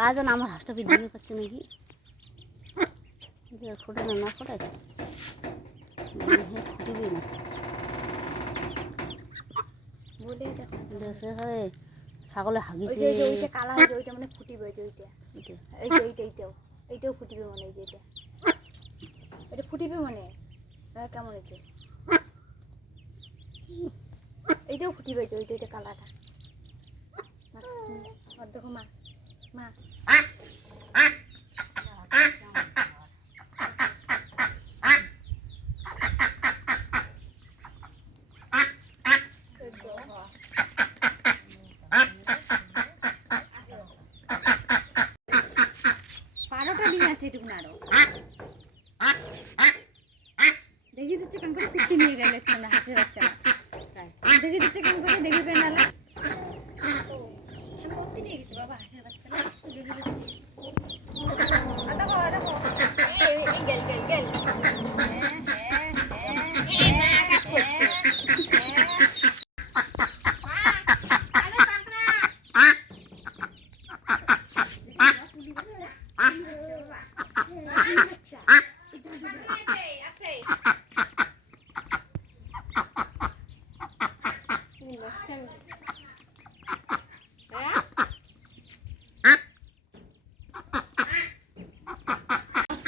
তার জন্য আমার হাঁসটা ভেঙে পাচ্ছে নাকি? ফোটে না না ফোটে? হয় ফুটবে না। হয় ছাগলে হাগিছে। ওইটা কালা হয়েছে ওইটা মানে ফুটিবে ওইটা। এইটা এইটাও এইটাও ফুটিবে মানে এটা এটা ফুটিবে মানে কেমন হয়েছে? এইটাও ফুটিবে ওইটা ওইটা কালাটা। দেখো মা। মা বারোটা ডিম আছে এটুকু আরও দেখি দিচ্ছে কেমন করে কুত্তি নিয়ে গেলে মানে হাসির বাচ্চা দেখি দিচ্ছে কেমন করে দেখি পেন আলা কুত্তি নিয়ে গেছে বাবা হাসির বাচ্চা দেখি দিচ্ছে দেখো দেখো এই এই গেল গেল গেল এই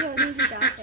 কুলের লাগতে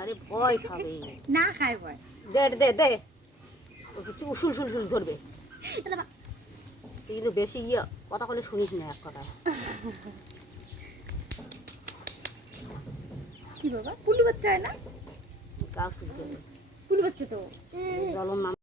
আরে ভয় খাবে। না খাই ভয়। দে দে দে। উসুল শুল শুল ধরবে। কিন্তু বেশি ইয়ে কথা বলে শুনিস না এক কথা কি বাবা? পুলু বাচ্চা হয় না? গাছ পুলু বাচ্চা তো। জলম